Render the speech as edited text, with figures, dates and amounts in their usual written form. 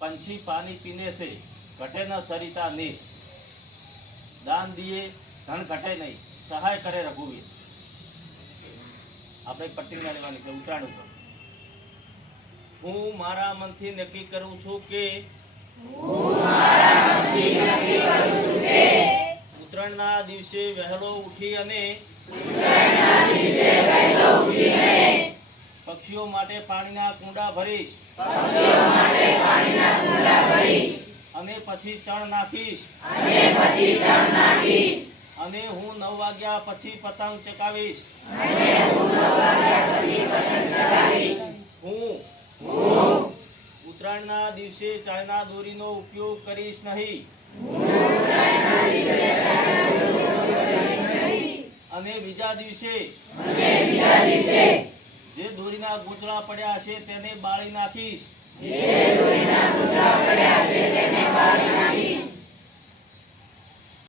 पंछी पानी पीने से घटे न सरिता नीर, दान दिए धन घटे नहीं, सहाय करे रघुवीर। આપણે પટ્ટી ના લેવાની છે ઉત્તરાયણ ઉપર। હું મારા મનથી નક્કી કરું છું કે ઉત્તરાયણના દિવસે વહેલો ઉઠી અને પક્ષીઓ માટે પાણીના કુંડા ભરીશ અને પછી ચણ નાખીશ અને હું 9 વાગ્યા પછી પતંગ ચગાવીશ। હું ઉત્તરાયણના દિવસે ચાઇના દોરીનો ઉપયોગ કરીશ નહીં અને બીજા દિવસે જે દોરીના ગૂંચળા પડ્યા છે તેને બાળી નાખીશ।